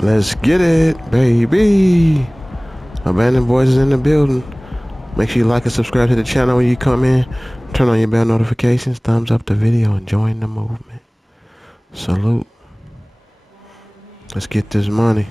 Let's get it, baby. Abandoned Boys is in the building. Make sure you like and subscribe to the channel when you come in. Turn on your bell notifications. Thumbs up the video and join the movement. Salute. Let's get this money.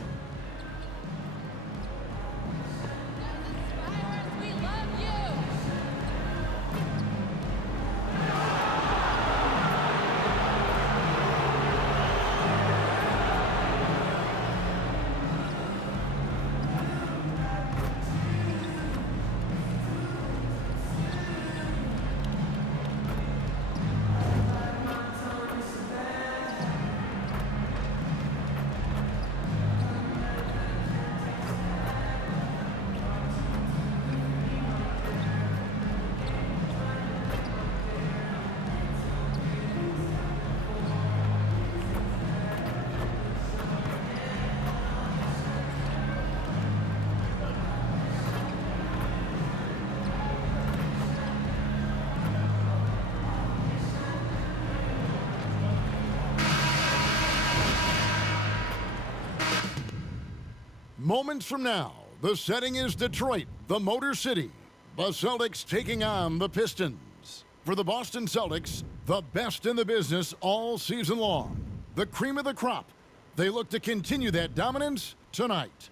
Moments from now, the setting is Detroit, the Motor City. The Celtics taking on the Pistons. For the Boston Celtics, the best in the business all season long. The cream of the crop. They look to continue that dominance tonight.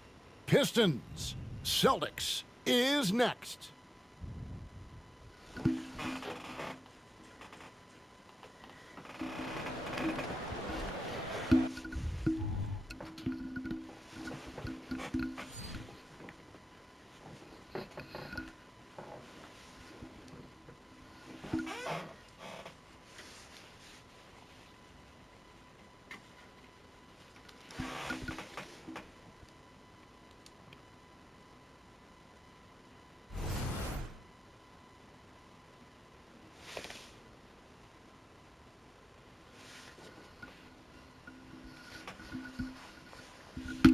Pistons, Celtics is next.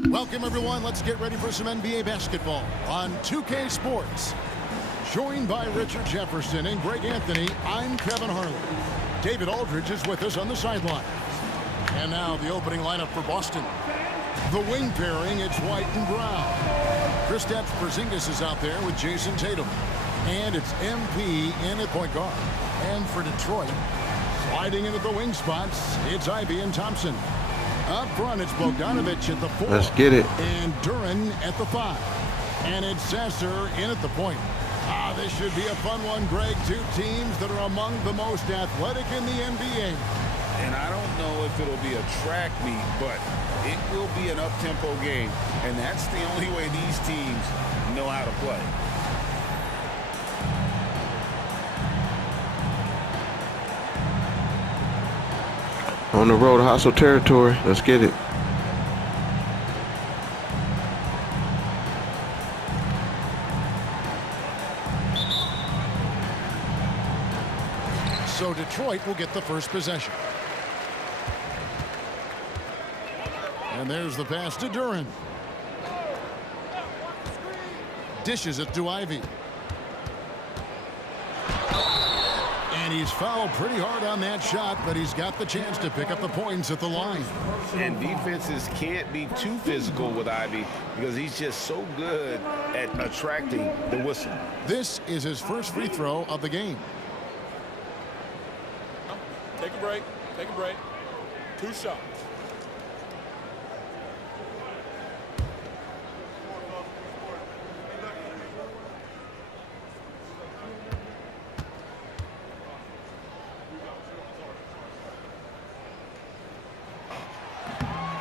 Welcome, everyone. Let's get ready for some NBA basketball on 2K Sports. Joined by Richard Jefferson and Greg Anthony, I'm Kevin Harlan. David Aldridge is with us on the sideline. And now the opening lineup for Boston. The wing pairing, it's White and Brown. Kristaps Porzingis is out there with Jason Tatum. And it's MP in at point guard. And for Detroit, sliding into the wing spots, it's Ivy and Thompson. Up front, it's Bogdanovic at the 4. Let's get it. And Duran at the 5. And it's Sasser in at the point. This should be a fun one, Greg. Two teams that are among the most athletic in the NBA. And I don't know if it'll be a track meet, but it will be an up-tempo game. And that's the only way these teams know how to play. On the road to hostile territory. Let's get it. So Detroit will get the first possession. And there's the pass to Duran. Dishes it to Ivy. And he's fouled pretty hard on that shot, but he's got the chance to pick up the points at the line. And defenses can't be too physical with Ivy because he's just so good at attracting the whistle. This is his first free throw of the game. Take a break. Take a break. 2 shots.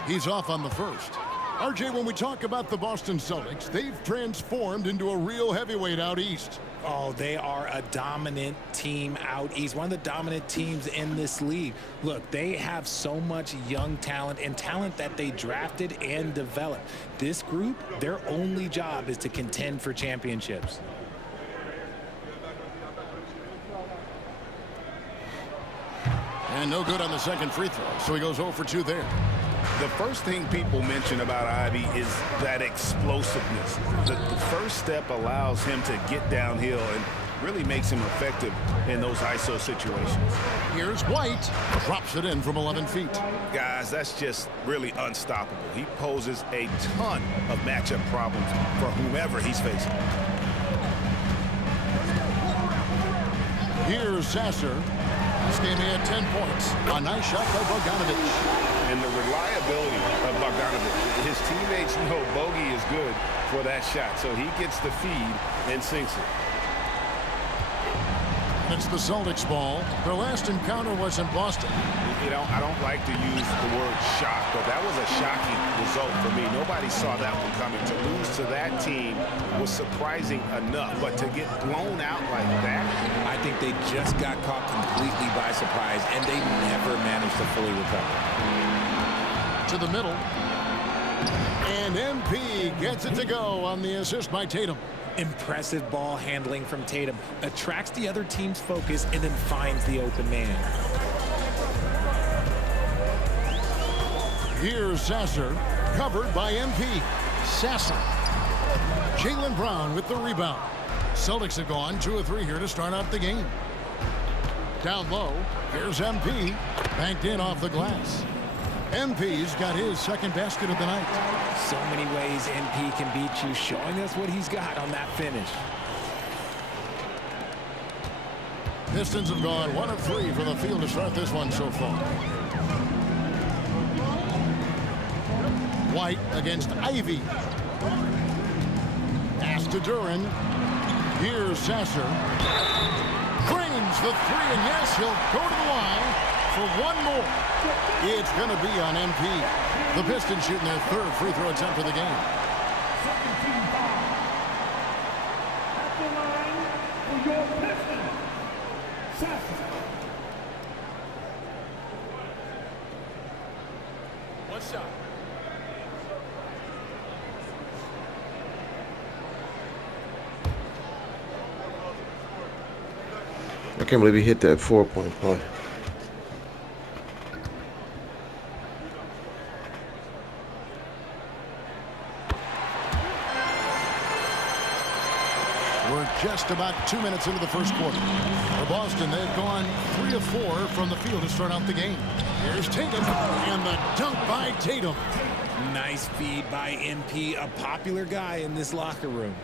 He's off on the first. RJ, when we talk about the Boston Celtics, they've transformed into a real heavyweight out east. Oh, they are a dominant team out east, one of the dominant teams in this league. Look, they have so much young talent and talent that they drafted and developed. This group, their only job is to contend for championships. And no good on the second free throw, so he goes 0 for 2 there. The first thing people mention about Ivy is that explosiveness. The first step allows him to get downhill, and really makes him effective in those ISO situations. Here's White. Drops it in from 11 feet. Guys, that's just really unstoppable. He poses a ton of matchup problems for whomever he's facing. Here's Sasser. This game he had 10 points. A nice shot by Bogdanovich. And the reliability of Bogdanovich. His teammates know bogey is good for that shot, so he gets the feed and sinks it. It's the Celtics ball. Their last encounter was in Boston. You know, I don't like to use the word shock, but that was a shocking result for me. Nobody saw that one coming. To lose to that team was surprising enough, but to get blown out like that, I think they just got caught completely by surprise, and they never managed to fully recover. To the middle. And MP gets it to go on the assist by Tatum. Impressive ball handling from Tatum. Attracts the other team's focus and then finds the open man. Here's Sasser, covered by MP. Sasser. Jaylen Brown with the rebound. Celtics have gone 2 of 3 here to start out the game. Down low, here's MP. Banked in off the glass. MP's got his second basket of the night. So many ways MP can beat you, showing us what he's got on that finish. Pistons have gone 1 of 3 from the field to start this one so far. White against Ivy. Pass to Duran. Here's Sasser. Drains the 3, and yes, he'll go to the line for one more. It's going to be on MP. The Pistons shooting their 3rd free throw attempt of the game. At the line for your Pistons, Sasser. One shot. I can't believe he hit that 4-point play. We're just about 2 minutes into the first quarter. For Boston, they've gone 3 of 4 from the field to start out the game. Here's Tatum, and the dunk by Tatum. Nice feed by MP, a popular guy in this locker room.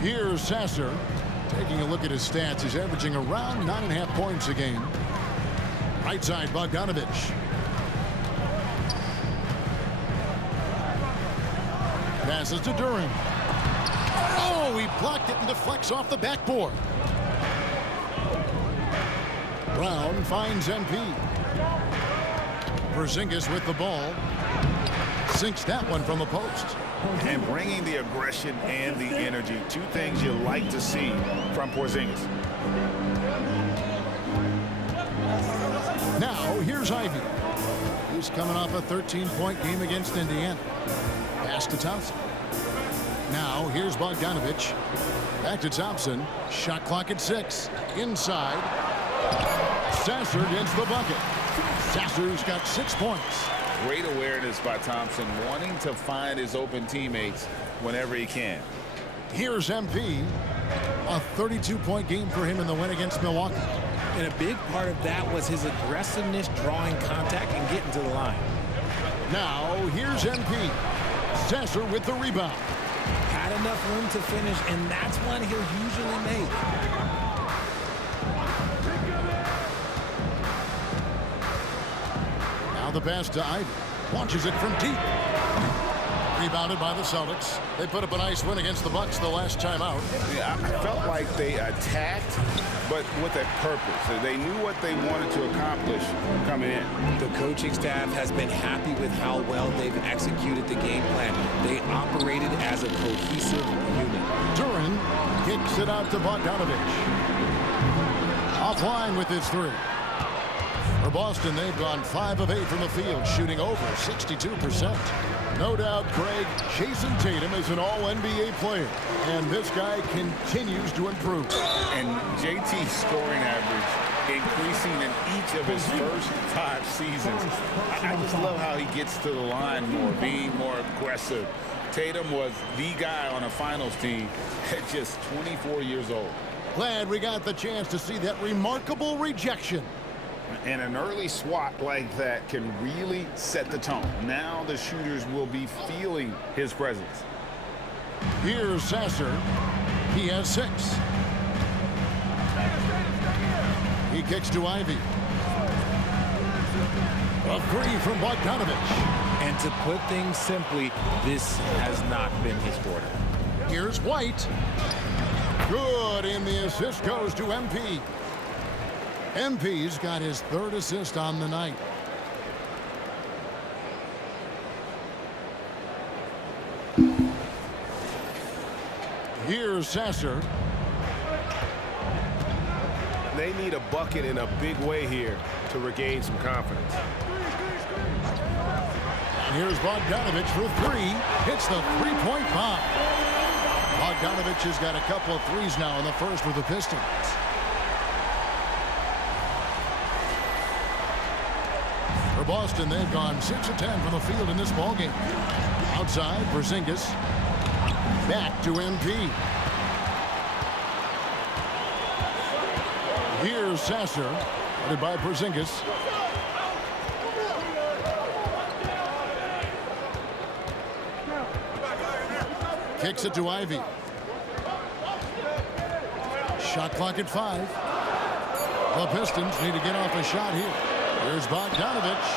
Here's Sasser. Taking a look at his stats, he's averaging around 9.5 points a game. Right side, Bogdanovich. Passes to Duran. Oh, he blocked it and deflects off the backboard. Brown finds MP. Porzingis with the ball. Sinks that one from the post. And bringing the aggression and the energy, 2 things you like to see from Porzingis. Now, here's Ivy. He's coming off a 13-point game against Indiana. Pass to Thompson. Now, here's Bogdanovich. Back to Thompson. Shot clock at 6. Inside. Sasser gets the bucket. Sasser's got 6 points. Great awareness by Thompson, wanting to find his open teammates whenever he can. Here's MP. A 32-point game for him in the win against Milwaukee. And a big part of that was his aggressiveness, drawing contact and getting to the line. Now, here's MP. Sasser with the rebound. Had enough room to finish, and that's one he'll usually make. Now the pass to Ivy. Launches it from deep. Rebounded by the Celtics. They put up a nice win against the Bucks the last time out. Yeah, I felt like they attacked, but with a purpose. They knew what they wanted to accomplish coming in. The coaching staff has been happy with how well they've executed the game plan. They operated as a cohesive unit. Duran kicks it out to Bogdanovich. Offline with his 3. For Boston, they've gone 5 of 8 from the field, shooting over 62%. No doubt, Craig, Jason Tatum is an all-NBA player, and this guy continues to improve. And JT's scoring average increasing in each of his first 5 seasons. I just love how he gets to the line more, being more aggressive. Tatum was the guy on a finals team at just 24 years old. Glad we got the chance to see that remarkable rejection. And an early swat like that can really set the tone. Now the shooters will be feeling his presence. Here's Sasser. He has 6. He kicks to Ivy. A 3 from Bogdanovich. And to put things simply, this has not been his quarter. Here's White. Good, and the assist goes to MP. MP's got his 3rd assist on the night. Here's Sasser. They need a bucket in a big way here to regain some confidence. And here's Bogdanovich for 3. Hits the 3-point bomb. Bogdanovich has got a couple of threes now in the first with the Pistons. For Boston, they've gone 6 of 10 from the field in this ballgame. Outside, Porzingis. Back to MP. Here's Sasser, headed by Porzingis. Kicks it to Ivy. Shot clock at 5. The Pistons need to get off a shot here. Here's Bogdanovich.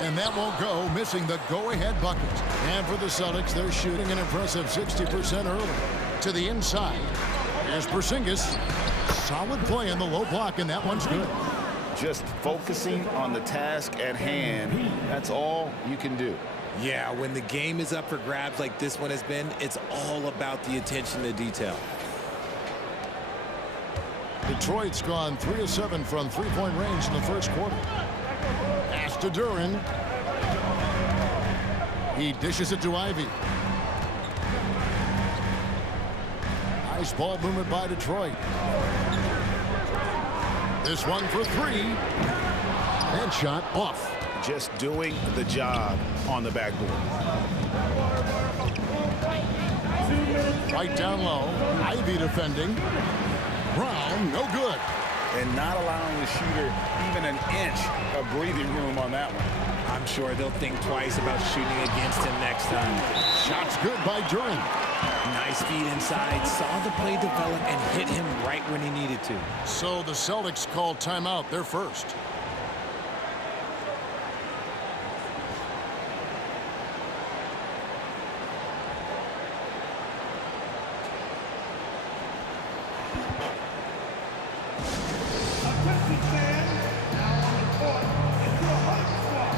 And that won't go, missing the go-ahead bucket. And for the Celtics, they're shooting an impressive 60% early. To the inside. Here's Porzingis. Solid play in the low block, and that one's good. Just focusing on the task at hand. That's all you can do. Yeah, when the game is up for grabs like this one has been, it's all about the attention to detail. Detroit's gone 3 of 7 from three-point range in the first quarter. Pass to Duren. He dishes it to Ivy. Nice ball movement by Detroit. This one for 3. And shot off. Just doing the job on the backboard. Right down low. Ivy defending. Brown, no good. And not allowing the shooter even an inch of breathing room on that one. I'm sure they'll think twice about shooting against him next time. Shots good by Duren. Nice feed inside, saw the play develop and hit him right when he needed to. So the Celtics called timeout, their first. Attention fans, now on the court, it's your hot spot.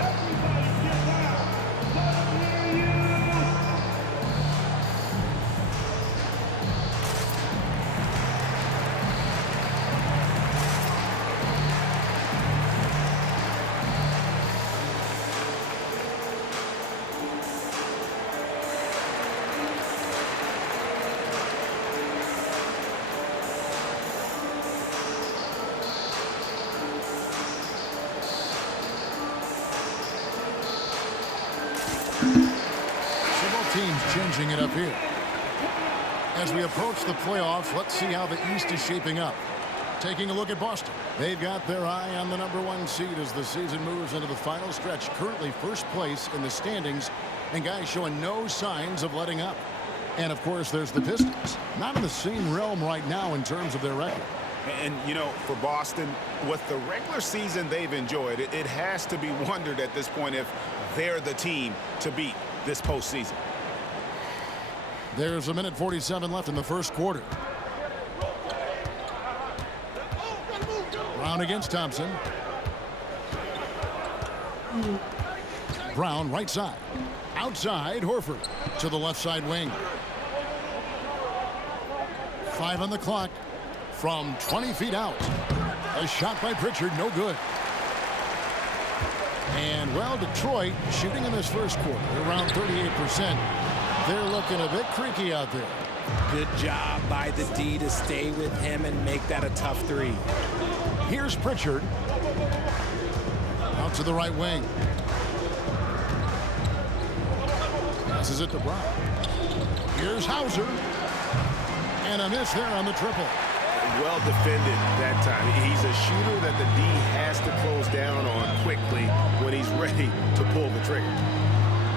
Everybody get down. Let them hear you. Teams changing it up here. As we approach the playoffs, let's see how the East is shaping up. Taking a look at Boston. They've got their eye on the #1 seed as the season moves into the final stretch. Currently first place in the standings, and guys showing no signs of letting up. And of course, there's the Pistons. Not in the same realm right now in terms of their record. And, you know, for Boston, with the regular season they've enjoyed, it has to be wondered at this point if they're the team to beat this postseason. There's 1:47 left in the first quarter. Brown against Thompson. Brown right side. Outside, Horford to the left side wing. 5 on the clock from 20 feet out. A shot by Pritchard, no good. And, well, Detroit shooting in this first quarter around 38%. They're looking a bit creaky out there. Good job by the D to stay with him and make that a tough 3. Here's Pritchard. Out to the right wing. Passes it to Brown. Here's Hauser. And a miss there on the triple. Well defended that time. He's a shooter that the D has to close down on quickly when he's ready to pull the trigger.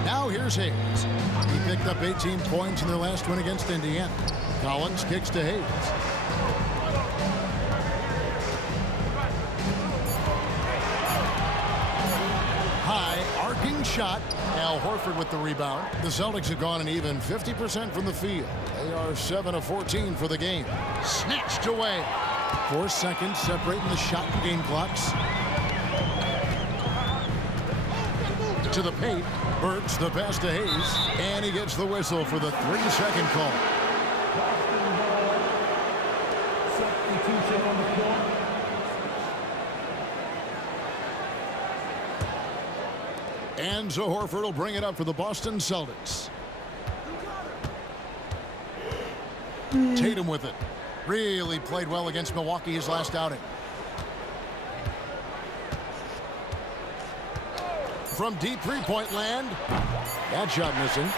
Now here's Hayes. He picked up 18 points in their last win against Indiana. Collins kicks to Hayes. High arcing shot. Al Horford with the rebound. The Celtics have gone an even 50% from the field. They are 7 of 14 for the game. Snatched away. 4 seconds separating the shot and game clocks. To the paint. Burks the pass to Hayes. And he gets the whistle for the 3-second call. Substitution on the court. And so Horford will bring it up for the Boston Celtics. Tatum with it. Really played well against Milwaukee his last outing. From deep three-point land. That shot missing.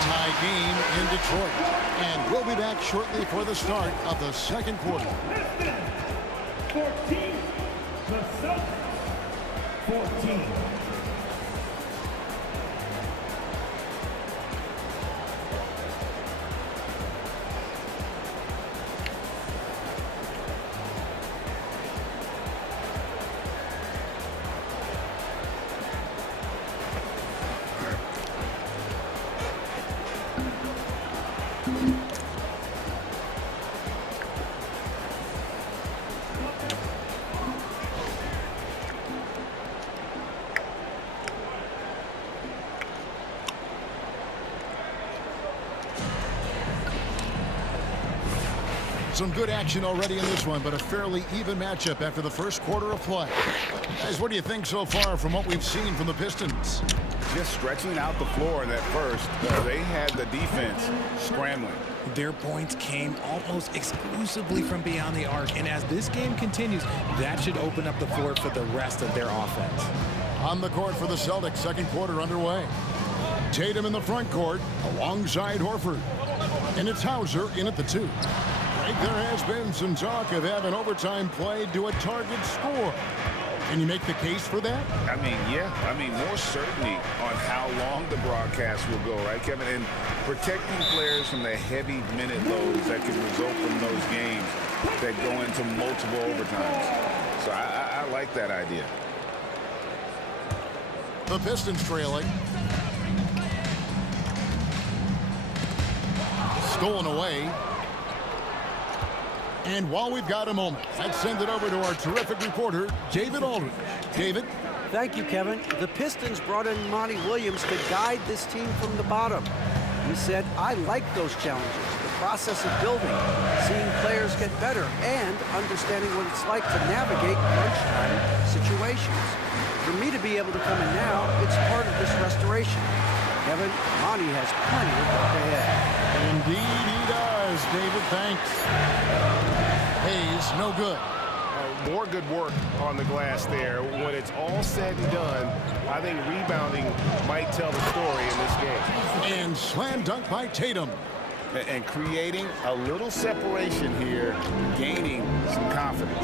Tie game in Detroit. And we'll be back shortly for the start of the second quarter. 14. The Celtics. 14. Some good action already in this one, but a fairly even matchup after the first quarter of play. Guys, what do you think so far from what we've seen from the Pistons? Just stretching out the floor in that first. They had the defense scrambling. Their points came almost exclusively from beyond the arc, and as this game continues, that should open up the floor for the rest of their offense. On the court for the Celtics, second quarter underway. Tatum in the front court alongside Horford. And it's Hauser in at the 2. Right, there has been some talk of having overtime played to a target score. Can you make the case for that? I mean, yeah. I mean, more certainty on how long the broadcast will go, right, Kevin? And protecting players from the heavy minute loads that can result from those games that go into multiple overtimes. So I like that idea. The Pistons trailing. Stolen away. And while we've got a moment, let's send it over to our terrific reporter, David Aldridge. David? Thank you, Kevin. The Pistons brought in Monty Williams to guide this team from the bottom. He said, I like those challenges, the process of building, seeing players get better, and understanding what it's like to navigate crunch time situations. For me to be able to come in now, it's part of this restoration. Kevin, Monty has plenty of work ahead. Indeed he does, David. Thanks. Hayes, no good. More good work on the glass there. When it's all said and done, I think rebounding might tell the story in this game. And slam dunk by Tatum. And creating a little separation here, gaining some confidence.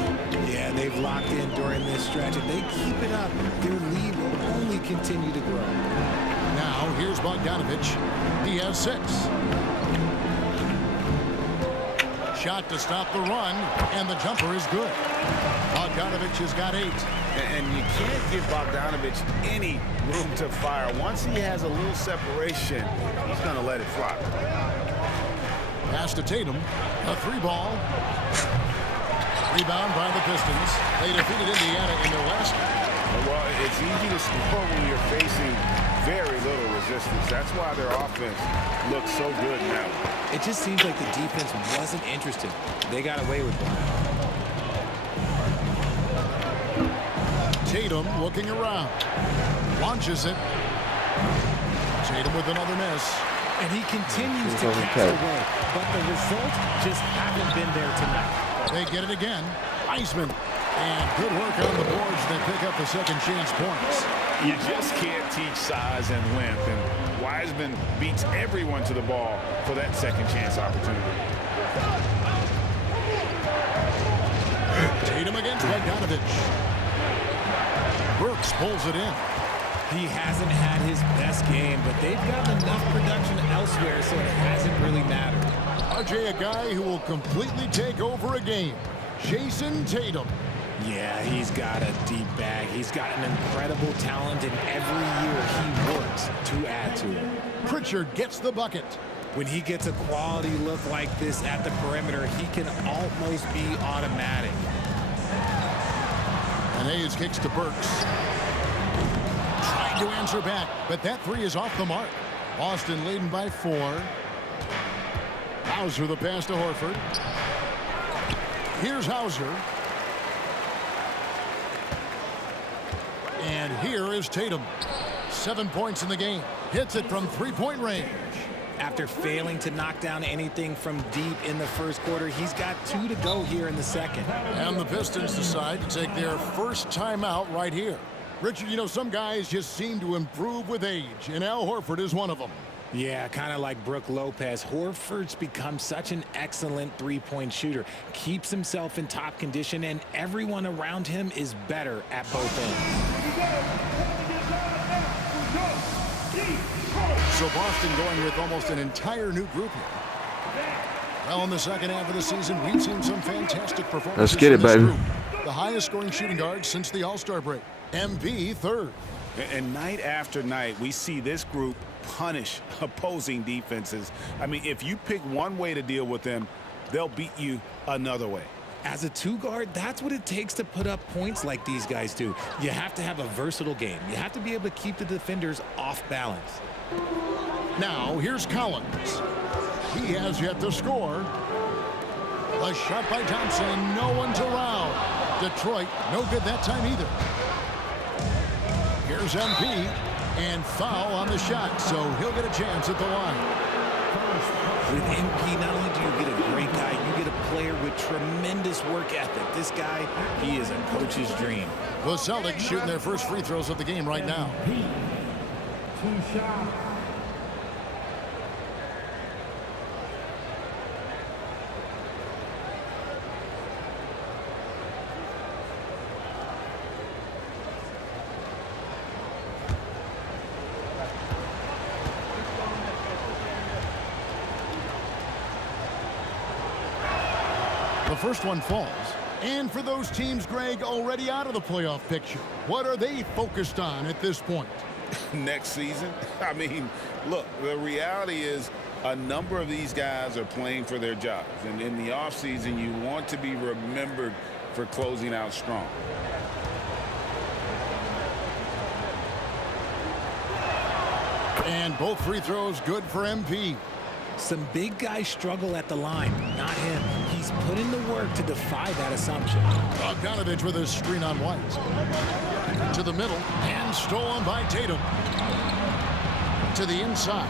Yeah, they've locked in during this stretch. If they keep it up, their lead will only continue to grow. Now, here's Bogdanovich. He has 6. Shot to stop the run, and the jumper is good. Bogdanovich has got 8. And you can't give Bogdanovich any room to fire. Once he has a little separation, he's going to let it fly. Pass to Tatum. A 3-ball. Rebound by the Pistons. They defeated Indiana in their last game. Well, it's easy to score when you're facing very little resistance. That's why their offense looks so good now. It just seems like the defense wasn't interested. They got away with it. Tatum looking around. Launches it. Tatum with another miss. And he continues to catch away, but the results just haven't been there tonight. They get it again. Wiseman. And good work on the boards. They pick up the second chance points. You just can't teach size and length, and Wiseman beats everyone to the ball for that second chance opportunity. Tatum against Bogdanovich. Brooks pulls it in. He hasn't had his best game, but they've got enough production elsewhere, so it hasn't really mattered. RJ, a guy who will completely take over a game. Jason Tatum. Yeah, he's got a deep bag. He's got an incredible talent, and every year he works to add to it. Pritchard gets the bucket. When he gets a quality look like this at the perimeter, he can almost be automatic. And Hayes kicks to Burks. Trying to answer back, but that three is off the mark. Boston leading by 4. Hauser the pass to Horford. Here's Hauser. And here is Tatum. 7 points in the game. Hits it from three-point range. After failing to knock down anything from deep in the first quarter, he's got 2 to go here in the second. And the Pistons decide to take their first timeout right here. Richard, you know, some guys just seem to improve with age, and Al Horford is one of them. Yeah, kind of like Brook Lopez. Horford's become such an excellent three-point shooter. Keeps himself in top condition, and everyone around him is better at both ends. So Boston going with almost an entire new group here. Well, in the second half of the season, we've seen some fantastic performances. Let's get it, from this baby. group. The highest scoring shooting guard since the All-Star break. MP third. And night after night, we see this group punish opposing defenses. I mean, if you pick one way to deal with them, they'll beat you another way. As a two-guard, that's what it takes to put up points like these guys do. You have to have a versatile game. You have to be able to keep the defenders off balance. Now, here's Collins. He has yet to score. A shot by Thompson, no one to round. Detroit, no good that time either. Here's MP, and foul on the shot, so he'll get a chance at the line. With MP, not only do you get a great guy, you get a player with tremendous work ethic. This guy, he is a coach's dream. The Celtics shooting their first free throws of the game right now. 2 shots. The first one falls. And for those teams, Greg, already out of the playoff picture, what are they focused on at this point? Next season? I mean, look, the reality is a number of these guys are playing for their jobs. And in the offseason, you want to be remembered for closing out strong. And both free throws good for MP. Some big guys struggle at the line, not him. He's put in the work to defy that assumption. Bogdanovich with his screen on White. To the middle, and stolen by Tatum. To the inside.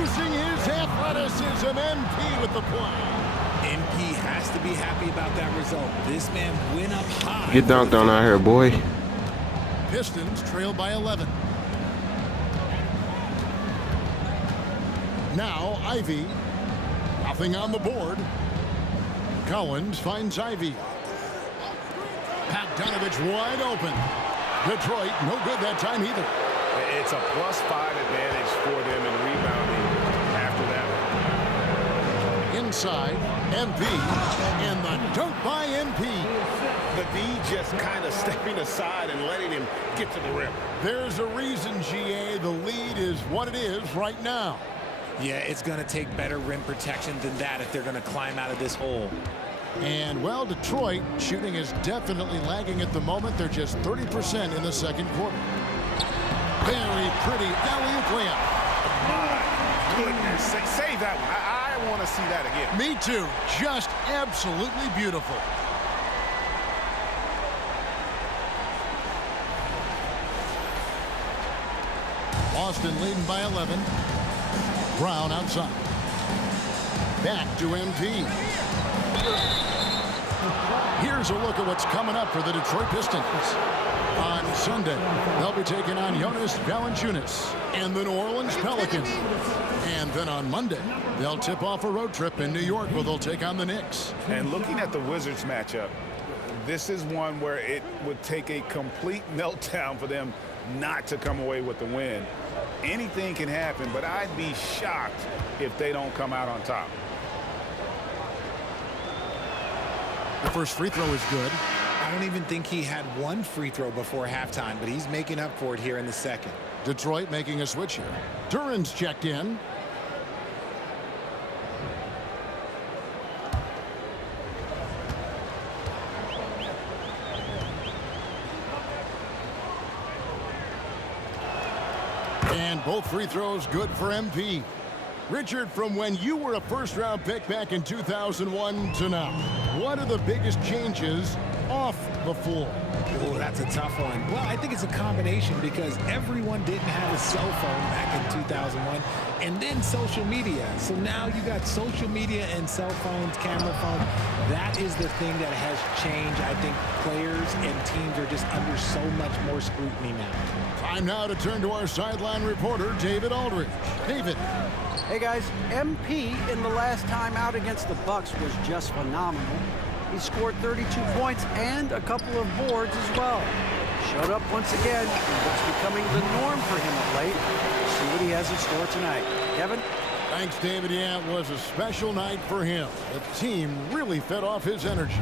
Using his athleticism, MP with the play. MP has to be happy about that result. This man went up high. Get dunked on out here, boy. Pistons trail by 11. Now Ivy. Nothing on the board. Collins finds Ivy. Bogdanovich wide open. Detroit no good that time either. It's a +5 advantage for them in rebounding after that. Inside, MP, and the dunk by MP. The D just kind of stepping aside and letting him get to the rim. There's a reason, GA, the lead is what it is right now. Yeah, it's going to take better rim protection than that if they're going to climb out of this hole. And, well, Detroit shooting is definitely lagging at the moment. They're just 30% in the second quarter. Very pretty alley-oop layup. My goodness. Save that one. I want to see that again. Me too. Just absolutely beautiful. Boston leading by 11. Brown outside. Back to MP. Here's a look at what's coming up for the Detroit Pistons. On Sunday, they'll be taking on Jonas Valanciunas and the New Orleans Pelicans. And then on Monday, they'll tip off a road trip in New York where they'll take on the Knicks. And looking at the Wizards matchup, this is one where it would take a complete meltdown for them not to come away with the win. Anything can happen, but I'd be shocked if they don't come out on top. The first free throw is good. I don't even think he had one free throw before halftime, but he's making up for it here in the second. Detroit making a switch here. Duran's checked in. And both free throws good for MP. Richard, from when you were a first-round pick back in 2001 to now, what are the biggest changes off the floor? Oh, that's a tough one. Well, I think it's a combination because everyone didn't have a cell phone back in 2001 and then social media. So now you got social media and cell phones, camera phones. That is the thing that has changed. I think players and teams are just under so much more scrutiny now. Time now to turn to our sideline reporter, David Aldridge. David. Hey guys, MP in the last time out against the Bucks was just phenomenal. He scored 32 points and a couple of boards as well. Showed up once again, and what's becoming the norm for him of late. See what he has in store tonight. Kevin? Thanks, David. Yeah, it was a special night for him. The team really fed off his energy.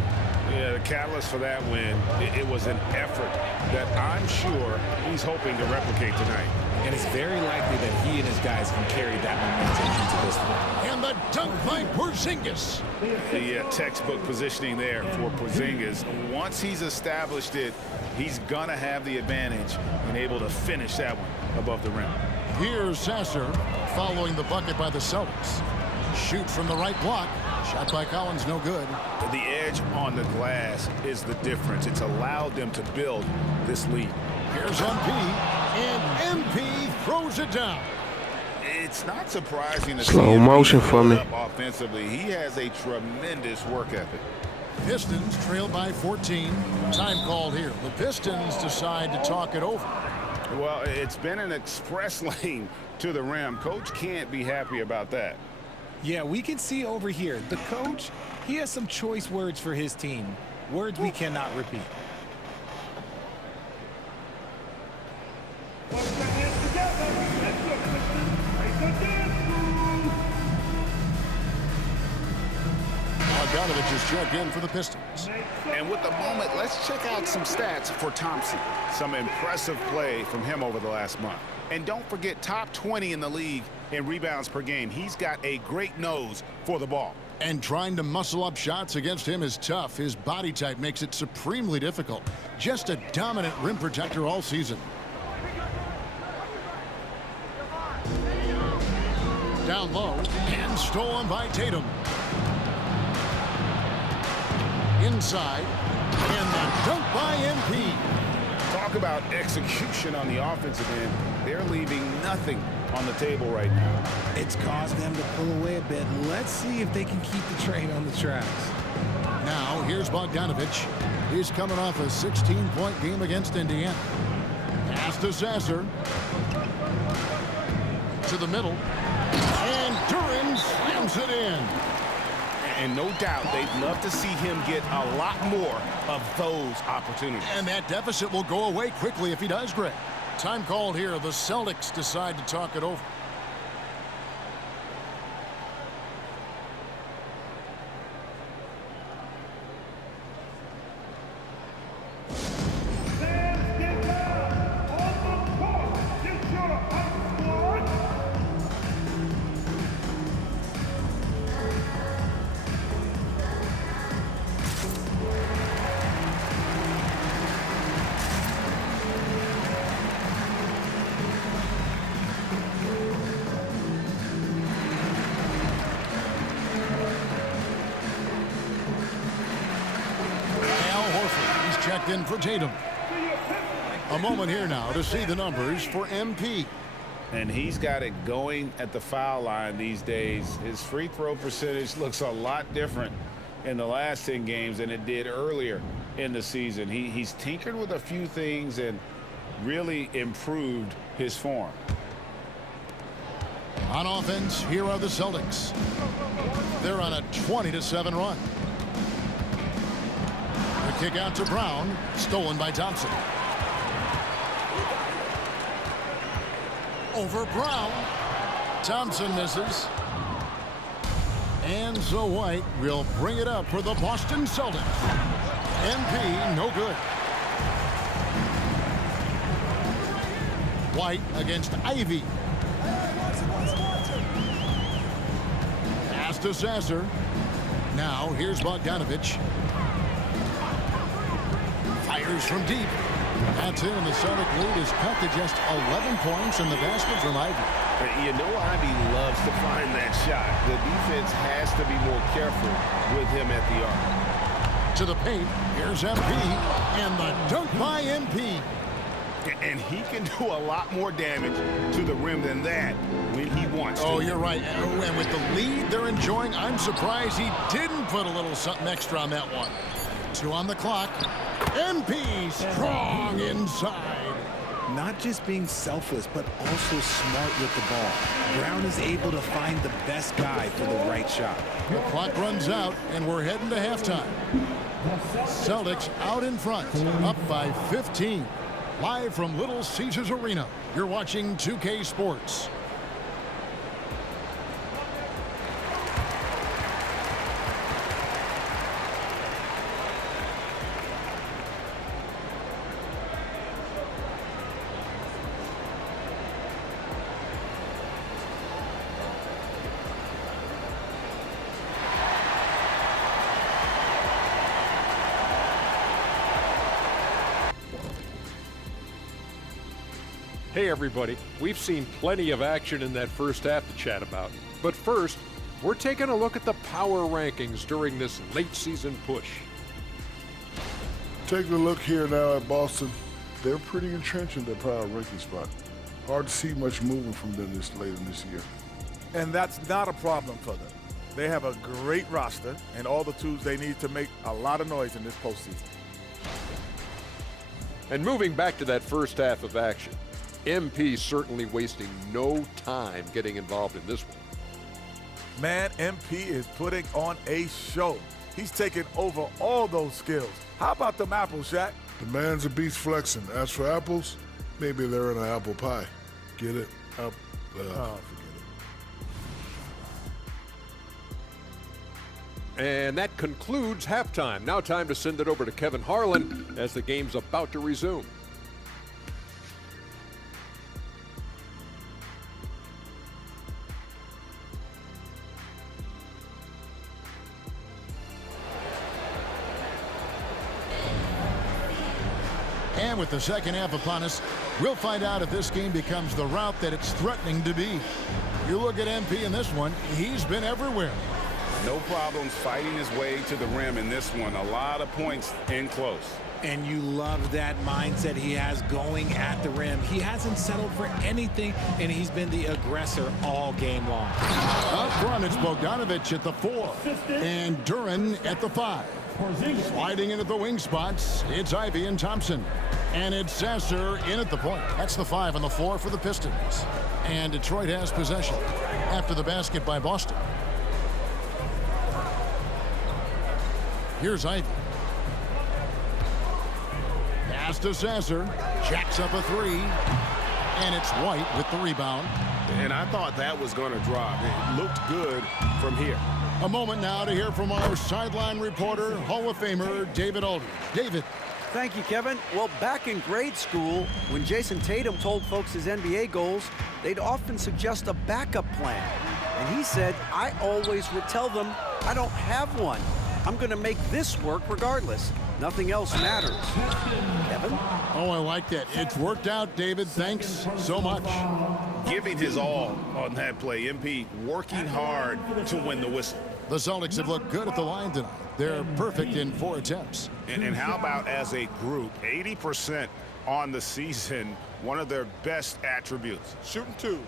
Yeah, the catalyst for that win, it was an effort that I'm sure he's hoping to replicate tonight. And it's very likely that he and his guys can carry that momentum into this one. And the dunk by Porzingis. The textbook positioning there for Porzingis. Once he's established it, he's going to have the advantage and able to finish that one above the rim. Here's Sasser following the bucket by the Celtics. Shoots from the right block. Shot by Collins, no good. The edge on the glass is the difference. It's allowed them to build this lead. Here's MP, and MP throws it down. It's not surprising to Slow see him motion be for me. up offensively. He has a tremendous work ethic. Pistons trail by 14. Time called here. The Pistons decide to talk it over. Well, it's been an express lane to the rim. Coach can't be happy about that. Yeah, we can see over here. The coach, he has some choice words for his team. Words we cannot repeat. Put your hands together. Let's go, Pistons. Make the dance move. Bogdanovich is checked in for the Pistons. And with the moment, let's check out some stats for Thompson. Some impressive play from him over the last month. And don't forget, top 20 in the league in rebounds per game. He's got a great nose for the ball. And trying to muscle up shots against him is tough. His body type makes it supremely difficult. Just a dominant rim protector all season. Down low and stolen by Tatum. Inside and the dunk by MP. Talk about execution on the offensive end. They're leaving nothing on the table right now. It's caused them to pull away a bit. Let's see if they can keep the train on the tracks. Now here's Bogdanovich. He's coming off a 16-point game against Indiana. Pass to Sasser. To the middle. And Duran slams it in. And no doubt they'd love to see him get a lot more of those opportunities. And that deficit will go away quickly if he does, Greg. Time called here. The Celtics decide to talk it over. Fans, get down. On the court. Get your hot squad. Checked in for Tatum. A moment here now to see the numbers for MP. And he's got it going at the foul line these days. His free throw percentage looks a lot different in the last 10 games than it did earlier in the season. He's tinkered with a few things and really improved his form. On offense, here are the Celtics. They're on a 20-7 run. The kick out to Brown, stolen by Thompson. Over Brown. Thompson misses. And so White will bring it up for the Boston Celtics. MP, no good. White against Ivy. Pass to Sasser. Now here's Bogdanovich. Fires from deep. That's in, and the Celtic lead is cut to just 11 points in the basket from Ivy. You know Ivy loves to find that shot. The defense has to be more careful with him at the arc. To the paint. Here's MP. And the dunk by MP. And he can do a lot more damage to the rim than that when he wants to. Oh, you're right. And with the lead they're enjoying, I'm surprised he didn't put a little something extra on that one. 2 on the clock. MP strong inside. Not just being selfless, but also smart with the ball. Brown is able to find the best guy for the right shot. The clock runs out, and we're heading to halftime. Celtics out in front, up by 15. Live from Little Caesars Arena, you're watching 2K Sports. Hey everybody, we've seen plenty of action in that first half to chat about. But first, we're taking a look at the power rankings during this late season push. Taking a look here now at Boston, they're pretty entrenched in their power ranking spot. Hard to see much movement from them this late in this year. And that's not a problem for them. They have a great roster and all the tools they need to make a lot of noise in this postseason. And moving back to that first half of action, MP certainly wasting no time getting involved in this one. Man, MP is putting on a show. He's taking over all those skills. How about them apples, Shaq? The man's a beast flexing. As for apples, maybe they're in an apple pie. Get it? Up. Forget it. And that concludes halftime. Now time to send it over to Kevin Harlan as the game's about to resume. And with the second half upon us, we'll find out if this game becomes the route that it's threatening to be. You look at MP in this one, he's been everywhere. No problems fighting his way to the rim in this one. A lot of points in close. And you love that mindset he has going at the rim. He hasn't settled for anything, and he's been the aggressor all game long. Up front, it's Bogdanovich at the 4 and Duran at the 5. Sliding into the wing spots, it's Ivy and Thompson. And it's Sasser in at the point. That's the 5 on the floor for the Pistons. And Detroit has possession after the basket by Boston. Here's Ivy. Pass to Sasser. Jacks up a 3. And it's White with the rebound. And I thought that was going to drop. It looked good from here. A moment now to hear from our sideline reporter, Hall of Famer David Aldridge. David. Thank you, Kevin. Well, back in grade school, when Jason Tatum told folks his NBA goals, they'd often suggest a backup plan. And he said, I always would tell them, I don't have one. I'm going to make this work regardless. Nothing else matters. Kevin? Oh, I like that. It's worked out, David. Thanks so much. Giving his all on that play. MP working hard to win the whistle. The Celtics have looked good at the line tonight. They're perfect in 4 attempts. And how about as a group? 80% on the season, one of their best attributes. Shooting 2.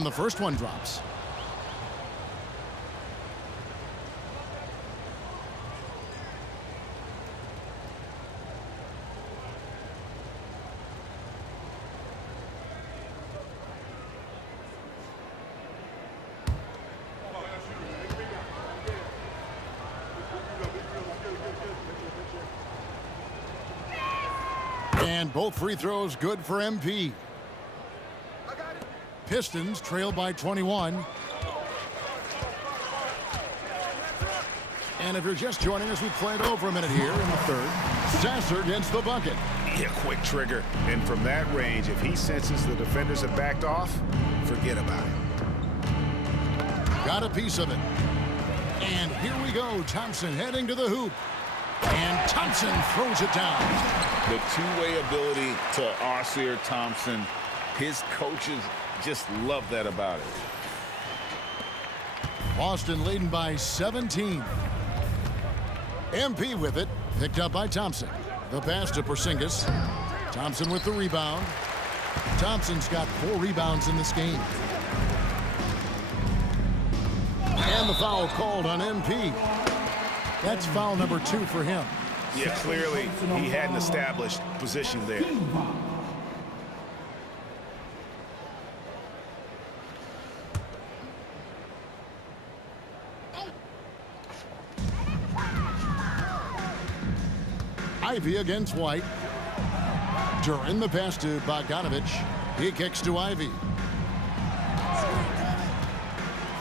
And the first one drops. And both free throws good for MP. Pistons trail by 21. And if you're just joining us, we played over a minute here in the third. Sasser gets the bucket. Yeah, quick trigger. And from that range, if he senses the defenders have backed off, forget about it. Got a piece of it. And here we go. Thompson heading to the hoop. And Thompson throws it down. The two-way ability to Arseer Thompson, his coaches just love that about it. Boston leading by 17. MP with it, picked up by Thompson. The pass to Porzingis. Thompson with the rebound. Thompson's got 4 rebounds in this game. And the foul called on MP. That's foul number 2 for him. Yeah, clearly he had an established position there. Ivy against White. Duran the pass to Bogdanovich. He kicks to Ivy.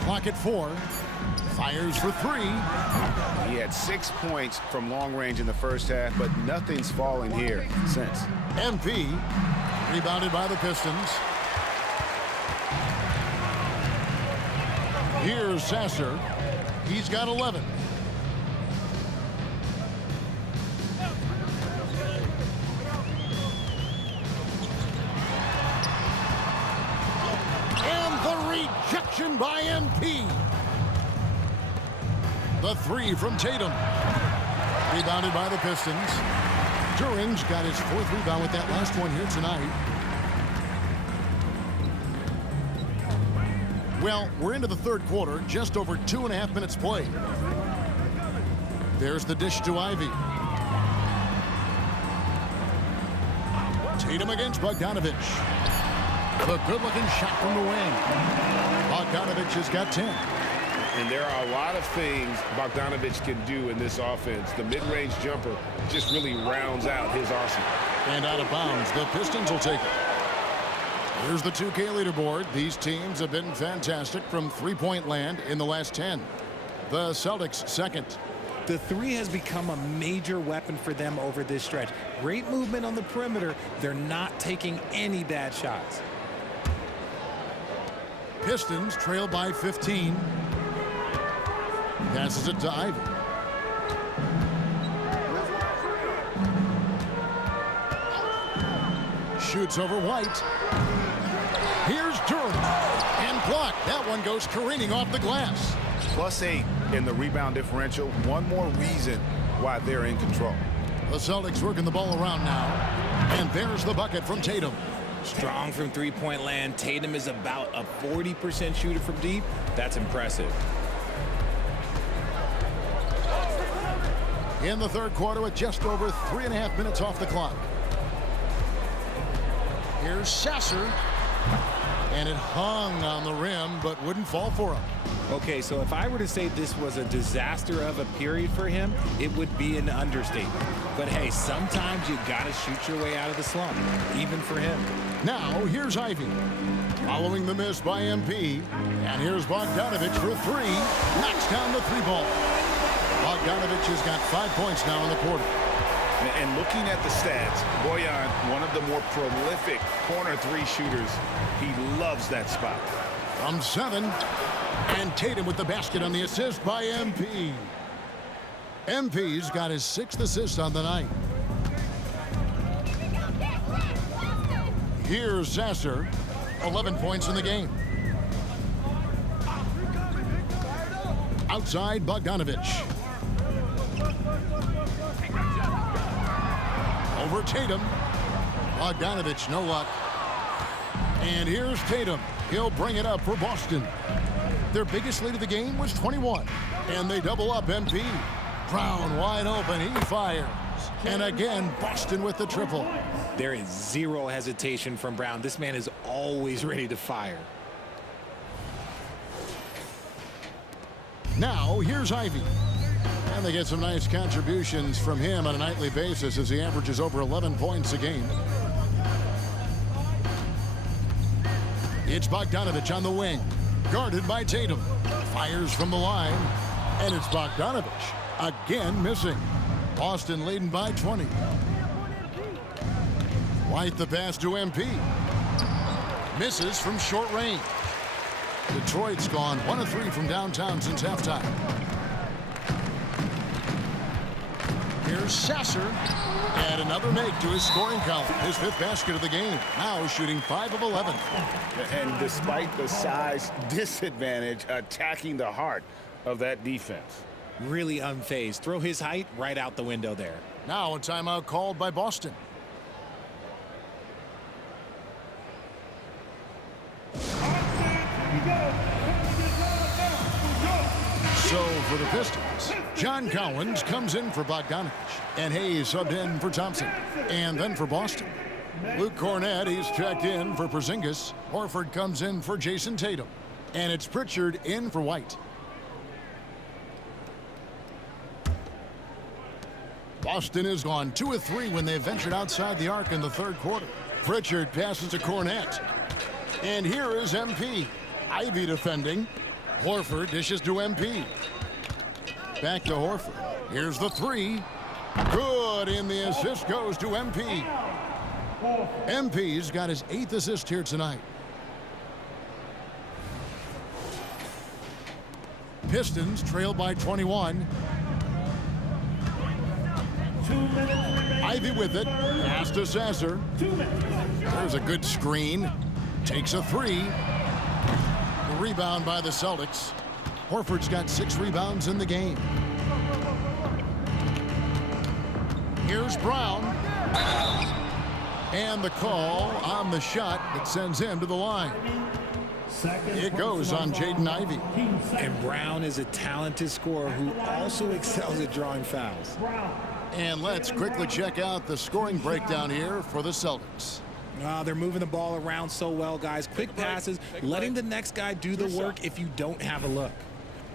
Clock at 4. Fires for 3. He had 6 points from long range in the first half, but nothing's fallen here since. MP rebounded by the Pistons. Here's Sasser. He's got 11. And the rejection by MP. The 3 from Tatum. Rebounded by the Pistons. Duran's got his 4th rebound with that last one here tonight. Well, we're into the third quarter, just over 2.5 minutes played. There's the dish to Ivy. Tatum against Bogdanovich. The good-looking shot from the wing. Bogdanovich has got 10. And there are a lot of things Bogdanovich can do in this offense. The mid-range jumper just really rounds out his arsenal. And out of bounds, the Pistons will take it. Here's the 2K leaderboard. These teams have been fantastic from three-point land in the last 10. The Celtics second. The 3 has become a major weapon for them over this stretch. Great movement on the perimeter. They're not taking any bad shots. Pistons trail by 15. Passes it to Ivy. Shoots over White. Here's Duran. And blocked. That one goes careening off the glass. +8 in the rebound differential. One more reason why they're in control. The Celtics working the ball around now. And there's the bucket from Tatum. Strong from three-point land. Tatum is about a 40% shooter from deep. That's impressive. In the third quarter with just over 3.5 minutes off the clock. Here's Sasser. And it hung on the rim, but wouldn't fall for him. Okay, so if I were to say this was a disaster of a period for him, it would be an understatement. But hey, sometimes you gotta shoot your way out of the slump, even for him. Now, here's Ivy. Following the miss by MP. And here's Bogdanovich for 3. Knocks down the 3-ball. Bogdanovich has got 5 points now in the quarter. And looking at the stats, Bojan, one of the more prolific corner 3 shooters. He loves that spot. From 7. And Tatum with the basket on the assist by MP. MP's got his 6th assist on the night. Here's Sasser. 11 points in the game. Outside Bogdanovich. Over Tatum. Bogdanovich, no luck. And here's Tatum. He'll bring it up for Boston. Their biggest lead of the game was 21. And they double up MP. Brown wide open. He fires. And again, Boston with the triple. There is zero hesitation from Brown. This man is always ready to fire. Now, here's Ivy. And they get some nice contributions from him on a nightly basis as he averages over 11 points a game. It's Bogdanovich on the wing. Guarded by Tatum. Fires from the line. And it's Bogdanovich. Again missing. Boston leading by 20. White the pass to MP. Misses from short range. Detroit's gone 1 of 3 from downtown since halftime. Here's Sasser. And another make to his scoring column. His 5th basket of the game. Now shooting 5 of 11. And despite the size disadvantage, attacking the heart of that defense. Really unfazed. Throw his height right out the window there. Now a timeout called by Boston. So for the Pistons, John Collins comes in for Bogdanovich. And Hayes subbed in for Thompson. And then for Boston, Luke Cornett, he's checked in for Porzingis. Horford comes in for Jason Tatum. And it's Pritchard in for White. Boston has gone 2 of 3 when they ventured outside the arc in the 3rd quarter. Pritchard passes to Cornett. And here is MP. Ivy defending. Horford dishes to MP. Back to Horford. Here's the 3. Good, and the assist goes to MP. MP's got his 8th assist here tonight. Pistons trail by 21. Ivy with it. Pass to Sasser. There's a good screen. Takes a 3. The rebound by the Celtics. Horford's got 6 rebounds in the game. Here's Brown. And the call on the shot that sends him to the line. It goes on Jaden Ivey. And Brown is a talented scorer who also excels at drawing fouls. And let's quickly check out the scoring breakdown here for the Celtics. They're moving the ball around so well, guys. Quick passes, letting the next guy do the work if you don't have a look.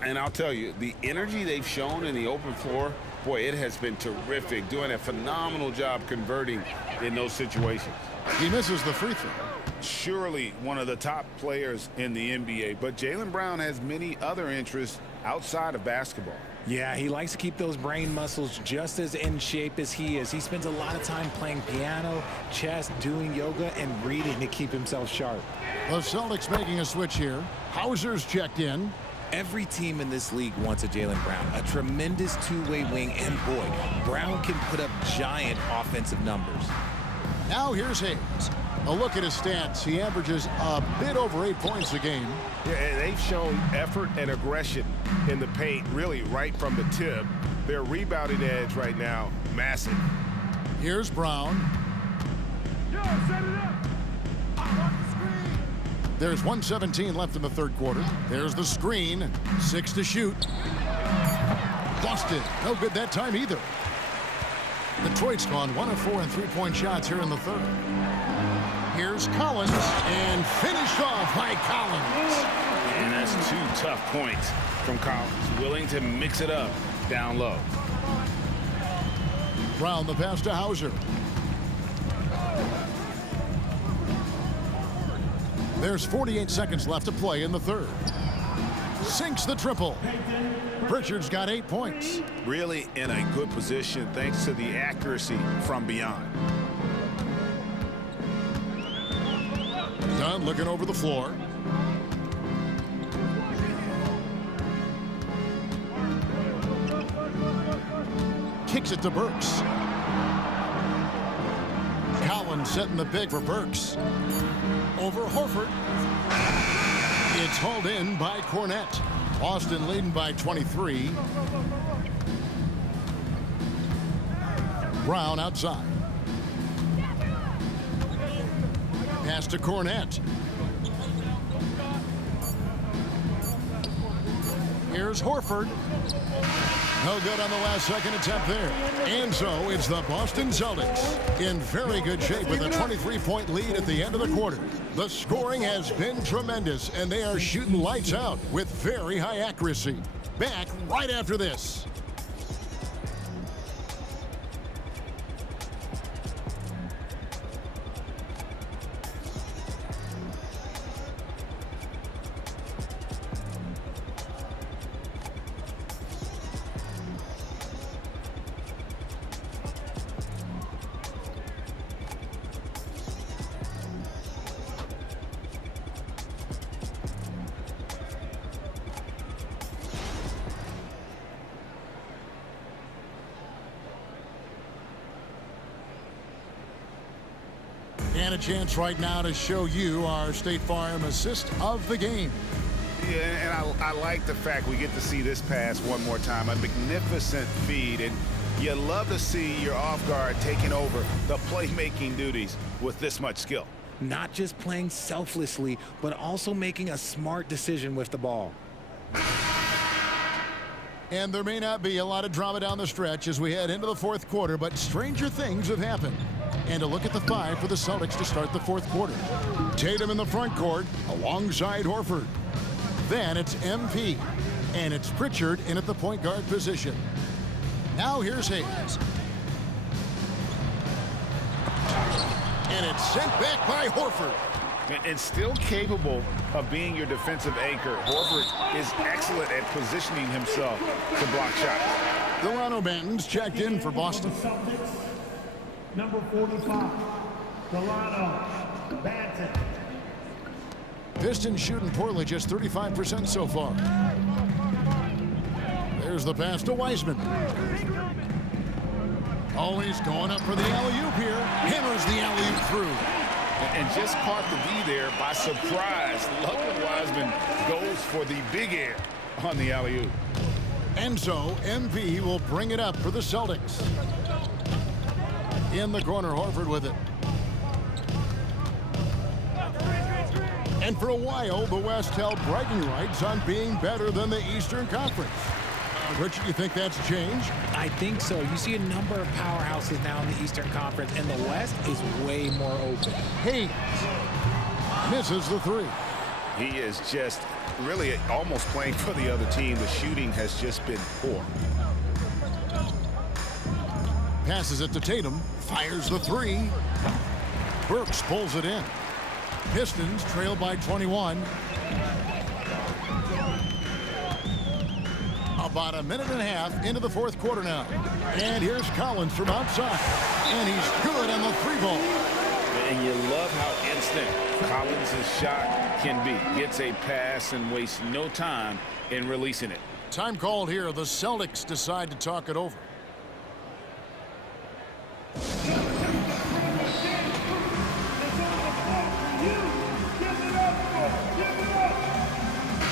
And I'll tell you, the energy they've shown in the open floor, boy, it has been terrific. Doing a phenomenal job converting in those situations. He misses the free throw. Surely one of the top players in the NBA, but Jaylen Brown has many other interests outside of basketball. Yeah, he likes to keep those brain muscles just as in shape as he is. He spends a lot of time playing piano, chess, doing yoga, and reading to keep himself sharp. The Celtics making a switch here. Hauser's checked in. Every team in this league wants a Jaylen Brown, a tremendous two-way wing, and boy, Brown can put up giant offensive numbers. Now here's Hayes. A look at his stats. He averages a bit over 8 points a game. Yeah, and they've shown effort and aggression in the paint, really right from the tip. Their rebounding edge right now, massive. Here's Brown. There's 1:17 left in the 3rd quarter. There's the screen. 6 to shoot. Boston, no good that time either. Detroit's gone 1 of 4 in 3-point shots here in the 3rd. Here's Collins, and finished off by Collins. And that's 2 tough points from Collins, willing to mix it up down low. Brown the pass to Hauser. There's 48 seconds left to play in the 3rd. Sinks the triple. Pritchard's got 8 points. Really in a good position thanks to the accuracy from beyond. Dunn looking over the floor. Kicks it to Burks. Collins setting the pick for Burks. Over Horford. It's hauled in by Cornett. Boston leading by 23. Brown outside. Pass to Cornette. Here's Horford. No good on the last second attempt there. And so it's the Boston Celtics in very good shape with a 23-point lead at the end of the quarter. The scoring has been tremendous, and they are shooting lights out with very high accuracy. Back right after this. And a chance right now to show you our State Farm assist of the game. Yeah, and I like the fact we get to see this pass one more time. A magnificent feed, and you love to see your off guard taking over the playmaking duties with this much skill. Not just playing selflessly, but also making a smart decision with the ball. And there may not be a lot of drama down the stretch as we head into the fourth quarter, but stranger things have happened. And a look at the five for the Celtics to start the fourth quarter. Tatum in the front court alongside Horford. Then it's MP. And it's Pritchard in at the point guard position. Now here's Hayes. And it's sent back by Horford. And still capable of being your defensive anchor. Horford is excellent at positioning himself to block shots. Delano Banton's checked in for Boston. Number 45, Delano Banton. Pistons shooting poorly, just 35% so far. There's the pass to Wiseman. Always going up for the alley-oop here. Hammers the alley-oop through. And just caught the D there by surprise. Love when Wiseman goes for the big air on the alley-oop. And so MP will bring it up for the Celtics. In the corner, Horford with it. And for a while, the West held bragging rights on being better than the Eastern Conference. Richard, you think that's changed? I think so. You see a number of powerhouses now in the Eastern Conference, and the West is way more open. Hayes misses the three. He is just really almost playing for the other team. The shooting has just been poor. Passes it to Tatum. Fires the three. Burks pulls it in. Pistons trail by 21. About a minute and a half into the fourth quarter now. And here's Collins from outside. And he's good on the three ball. And you love how instant Collins' shot can be. Gets a pass and wastes no time in releasing it. Time called here. The Celtics decide to talk it over.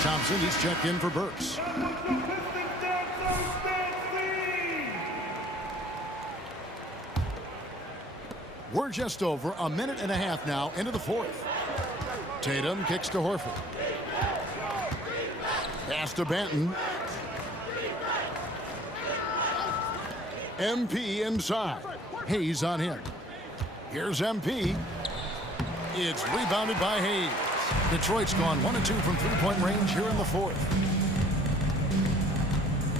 Thompson, he's checked in for Burks. We're just over a minute and a half now into the fourth. Tatum kicks to Horford. Pass to Banton. MP inside. Hayes on him. Here's MP. It's rebounded by Hayes. Detroit's gone 1 of 2 from three-point range here in the fourth.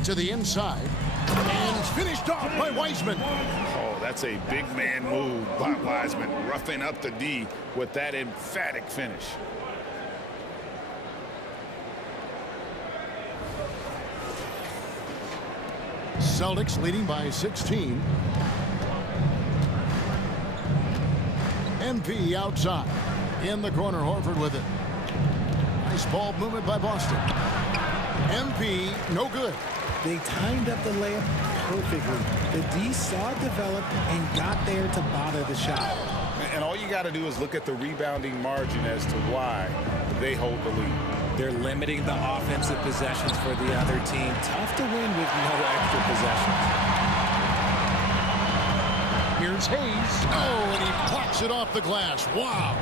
To the inside. And finished off by Wiseman. Oh, that's a big man move by Wiseman. Roughing up the D with that emphatic finish. Celtics leading by 16. MP outside. In the corner, Horford with it. Nice ball movement by Boston. MP, no good. They timed up the layup perfectly. The D saw it develop and got there to bother the shot. And all you got to do is look at the rebounding margin as to why they hold the lead. They're limiting the offensive possessions for the other team. Tough to win with no extra possessions. Here's Hayes. Oh, and he blocks it off the glass. Wow.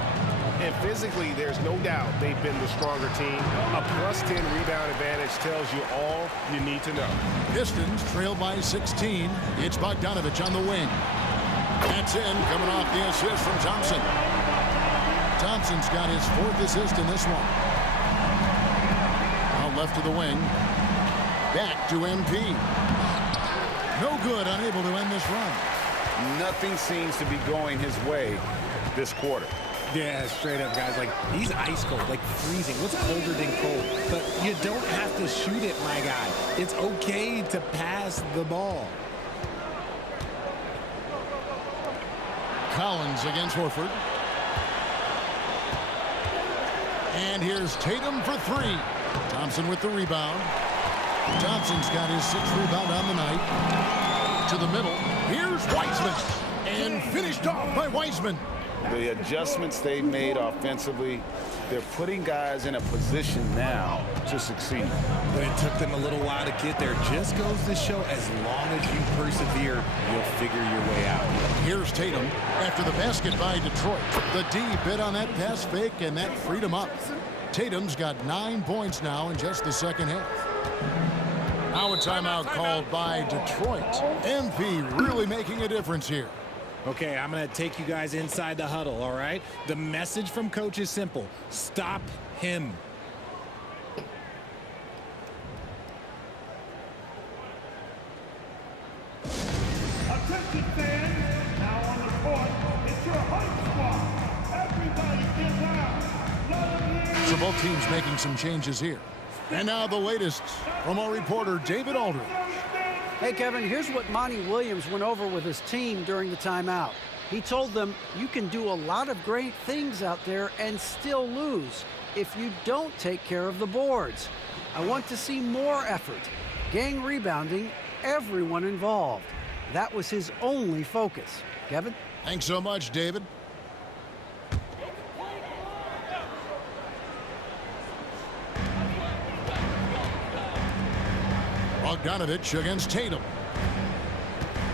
And physically, there's no doubt they've been the stronger team. A +10 rebound advantage tells you all you need to know. Pistons trail by 16. It's Bogdanovich on the wing. That's in, coming off the assist from Thompson. Thompson's got his 4th assist in this one. Now left to the wing. Back to MP. No good, unable to end this run. Nothing seems to be going his way this quarter. Yeah, straight up, guys. Like, he's ice cold, like freezing. What's colder than cold? But you don't have to shoot it, my guy. It's okay to pass the ball. Collins against Horford. And here's Tatum for 3. Thompson with the rebound. Thompson's got his 6th rebound on the night. To the middle. Here's Wiseman. And finished off by Wiseman. The adjustments they made offensively, they're putting guys in a position now to succeed. But it took them a little while to get there. Just goes to show, as long as you persevere, you'll figure your way out. Here's Tatum after the basket by Detroit. The D bit on that pass fake, and that freed him up. Tatum's got 9 points now in just the second half. Now a timeout called by Detroit. MP really making a difference here. Okay, I'm going to take you guys inside the huddle, all right? The message from Coach is simple. Stop him. Attention fans, now on the court, it's your hype squad. Everybody get down. Let them hear you. So both teams making some changes here. And now the latest from our reporter, David Aldridge. Hey, Kevin, here's what Monty Williams went over with his team during the timeout. He told them, you can do a lot of great things out there and still lose if you don't take care of the boards. I want to see more effort, gang rebounding, everyone involved. That was his only focus. Kevin? Thanks so much, David. Bogdanovich against Tatum.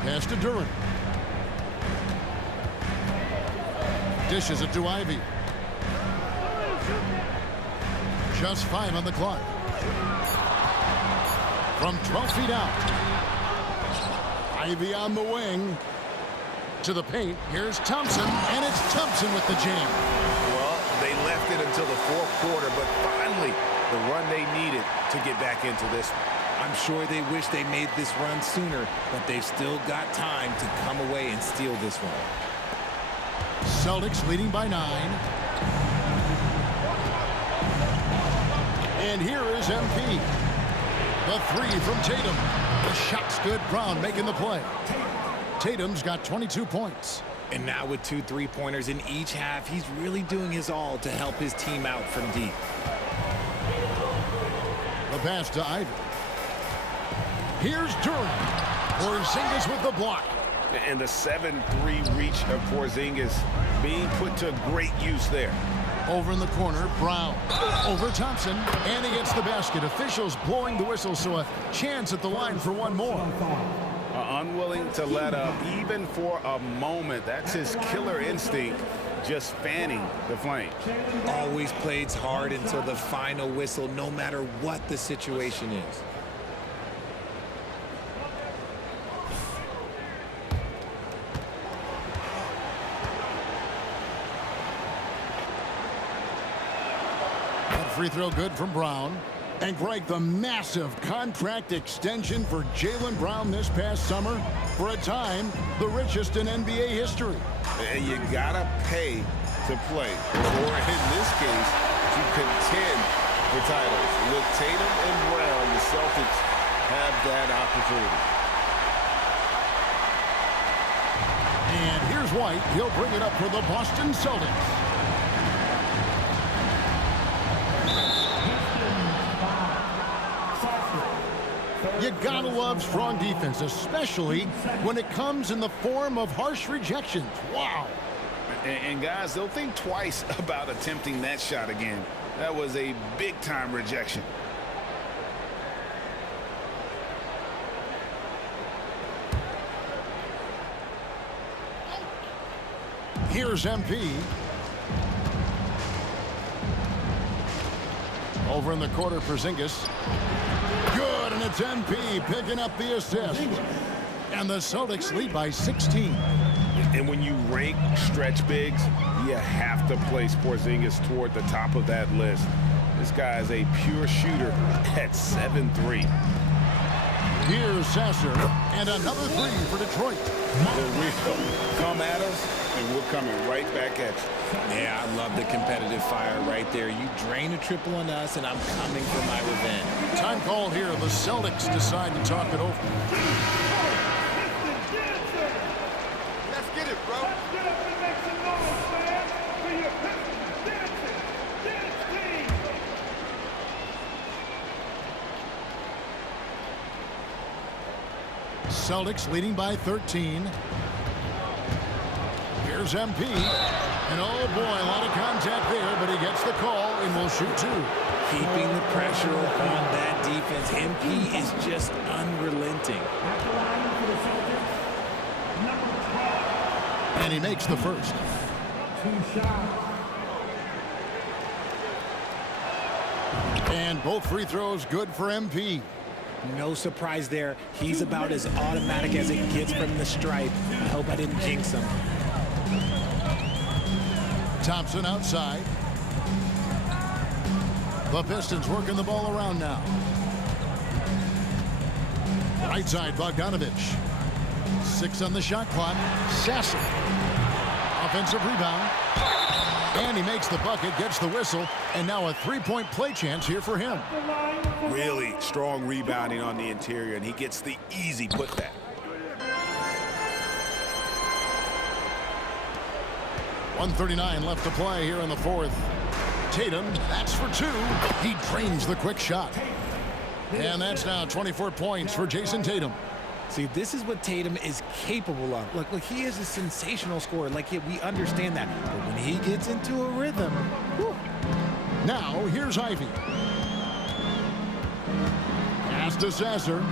Pass to Duran. Dishes it to Ivy. Just 5 on the clock. From 12 feet out. Ivy on the wing. To the paint. Here's Thompson, and it's Thompson with the jam. Well, they left it until the 4th quarter, but finally the run they needed to get back into this one. I'm sure they wish they made this run sooner, but they've still got time to come away and steal this one. Celtics leading by 9. And here is MP. The 3 from Tatum. The shot's good. Brown making the play. Tatum's got 22 points. And now with 2 3-pointers in each half, he's really doing his all to help his team out from deep. The pass to Ivy. Here's Duran. Porzingis with the block. And the 7-3 reach of Porzingis being put to great use there. Over in the corner, Brown. Over Thompson. And he gets the basket. Officials blowing the whistle, so a chance at the line for one more. Unwilling to let up even for a moment. That's his killer instinct, just fanning the flame. Always plays hard until the final whistle, no matter what the situation is. That free throw good from Brown. And Greg, the massive contract extension for Jaylen Brown this past summer, for a time, the richest in NBA history. And you gotta pay to play, or in this case, to contend for titles. With Tatum and Brown, the Celtics have that opportunity. And here's White. He'll bring it up for the Boston Celtics. You gotta love strong defense, especially when it comes in the form of harsh rejections. Wow. And guys, they'll think twice about attempting that shot again. That was a big-time rejection. Here's MP. Over in the corner for Zingis. Good, and it's MP picking up the assist. And the Celtics lead by 16. And when you rank stretch bigs, you have to place Porzingis toward the top of that list. This guy is a pure shooter at 7'3". Here's Sasser, and another three for Detroit. Come at us, and we're coming right back at you. Yeah, I love the competitive fire right there. You drain a triple on us, and I'm coming for my revenge. Time called here. The Celtics decide to talk it over. Let's get it, bro. Let's get up and make some noise, man, for your Pistons dancing. Dance team. Celtics leading by 13. Here's MP. And oh boy, a lot of contact there, but he gets the call and will shoot two. Keeping the pressure on that defense. MP is just unrelenting. And he makes the first. 2 shots. And both free throws good for MP. No surprise there. He's about as automatic as it gets from the stripe. I hope I didn't jinx him. Thompson outside. The Pistons working the ball around now. Right side, Bogdanovich. 6 on the shot clock. Sasser. Offensive rebound. And he makes the bucket, gets the whistle, and now a three-point play chance here for him. Really strong rebounding on the interior, and he gets the easy putback. .139 left to play here in the fourth. Tatum, that's for 2. He drains the quick shot. And that's now 24 points for Jason Tatum. See, this is what Tatum is capable of. Look, he is a sensational scorer. Like, we understand that. But when he gets into a rhythm, whew. Now, here's Ivy. Pass to Sasser.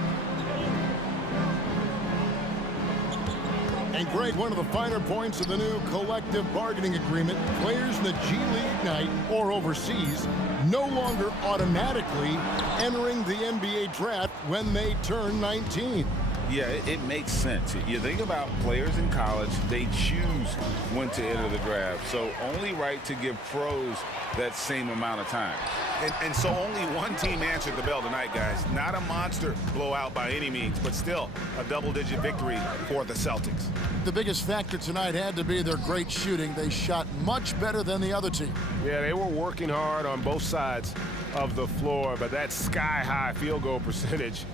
And Greg, one of the finer points of the new collective bargaining agreement, players in the G League Ignite or overseas no longer automatically entering the NBA draft when they turn 19. Yeah, it makes sense. You think about players in college, they choose when to enter the draft. So only right to give pros that same amount of time. And so only one team answered the bell tonight, guys. Not a monster blowout by any means, but still a double-digit victory for the Celtics. The biggest factor tonight had to be their great shooting. They shot much better than the other team. Yeah, they were working hard on both sides of the floor, but that sky-high field goal percentage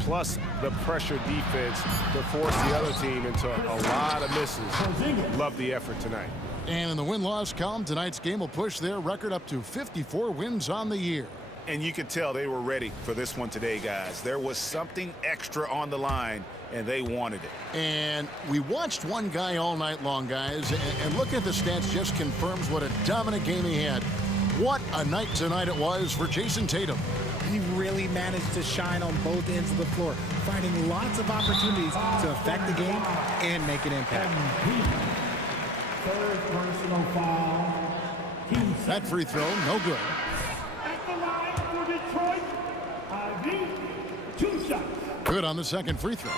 plus the pressure defense to force the other team into a lot of misses. Love the effort tonight. And in the win-loss column, tonight's game will push their record up to 54 wins on the year. And you could tell they were ready for this one today, guys. There was something extra on the line, and they wanted it. And we watched one guy all night long, guys, and looking at the stats just confirms what a dominant game he had. What a night tonight it was for Jason Tatum. He really managed to shine on both ends of the floor, finding lots of opportunities to affect the game and make an impact. Third personal foul. That free throw, no good. At the line for Detroit, Ivy, 2 shots. Good on the second free throw.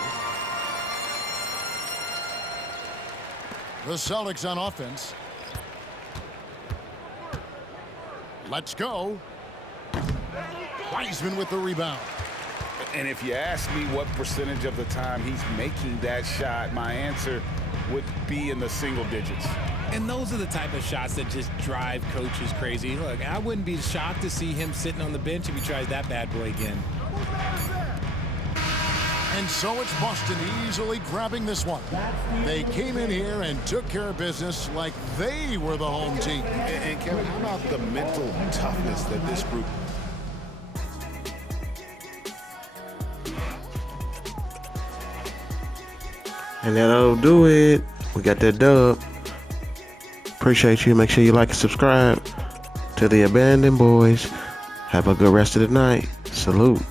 The Celtics on offense. Let's go. Wiseman with the rebound. And if you ask me what percentage of the time he's making that shot, my answer would be in the single digits. And those are the type of shots that just drive coaches crazy. Look, I wouldn't be shocked to see him sitting on the bench if he tries that bad boy again. And so it's Boston easily grabbing this one. They came in here and took care of business like they were the home team. And Kevin, how about the mental toughness that this group... And that'll do it. We got that dub. Appreciate you. Make sure you like and subscribe to the Abandoned Boys. Have a good rest of the night. Salute.